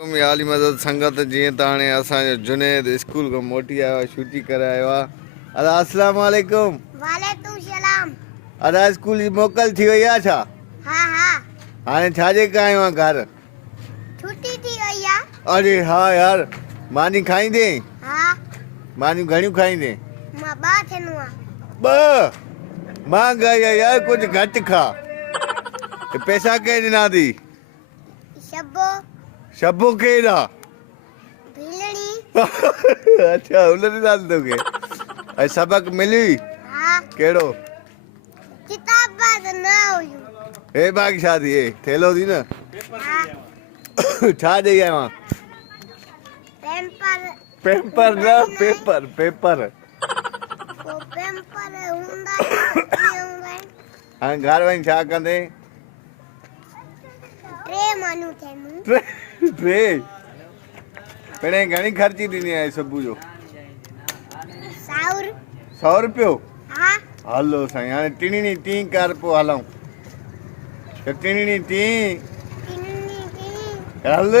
आली मदद संगत जीअं त हाणे असांजो जुनेद स्कूल खां मोटी आयो आहे छुटी करे आयो आहे। अदा अस्सलाम वालेकुम। वालेकुम सलाम। अदा स्कूल जी मोकल थी वई आहे छा? हाँ हाँ। हाणे छाजे का आयो आहे घर? छुट्टी थी वई आहे। अरे हाँ यार, मानी खाईंदे? हाँ। मानी घणियूं खाईंदे? मां 2 थियणो आहे। 2? मां गई यार कुछ घटि खा। पैसा के ॾिना थी? शब्बो। शब्बो केड़ा? भीलड़ी। अच्छा उन ॾिना थी तोखे। ऐं सबक मिली? हाँ। कहिड़ो? किताब त न हुयूं। हे बाग शादी हे थेलो थी न? हाँ। छा ॾेई आयो आहियां? पेपर। पेपर न पेपर पेपर। वो पेपर हूंदा आहिनि। हाणे घर वञी छा कंदे? 3 माण्हू थियनि। टे? पहिरें घणी ख़र्ची ॾिनी आहे सुबुह जो? 100 रुपयो? हाँ। हलो साईं, हाणे टिणी टी कर पोइ हलूं। त टिणी टी हल।